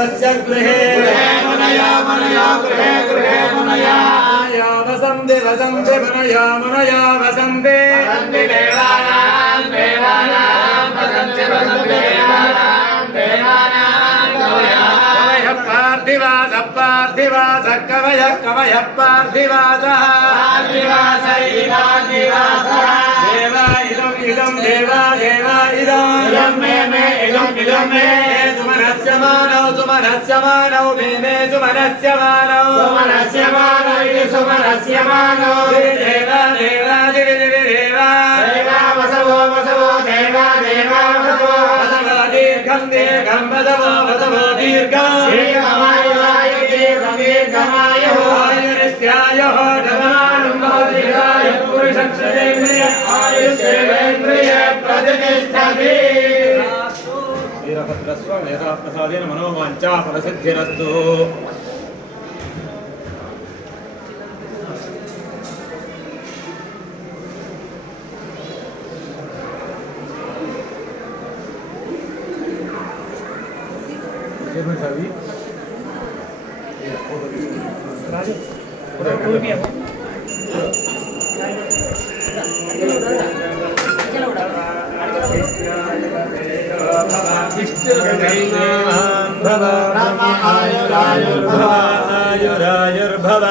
देवस्य गृहे मुनया मुनया गृहे गृहे मुनया वसन्ति वसन्ति मुनया मुनया वसन्ति देवानां देवानां वसन्ति वसन्ति देवानां देवानां कवयः पार्थिवास पार्थिवास कवयः कवयः पार्थिवासः पार्थिवास देवा इदं देवा देवा इदं मे इदं मे सुमनस्य मानव मे सुमनस्य मानव इति सुमनस्य मानव देवा देवा देवा देवा वसवो वसवो देवा देवा वसवो वसवो दीर्घं दीर्घं वसवो दीर्घं दीर्घमायुः आयुरित्यायुः धर्माणं भवति पुरुषक्षतेन्द्रिय आयुष्येन्द्रिय प्रतिष्ठति वीरभद्रस्वामी प्रसादेन मनोवाञ्छा फलसिद्धिरस्तु आयुरायुर्भव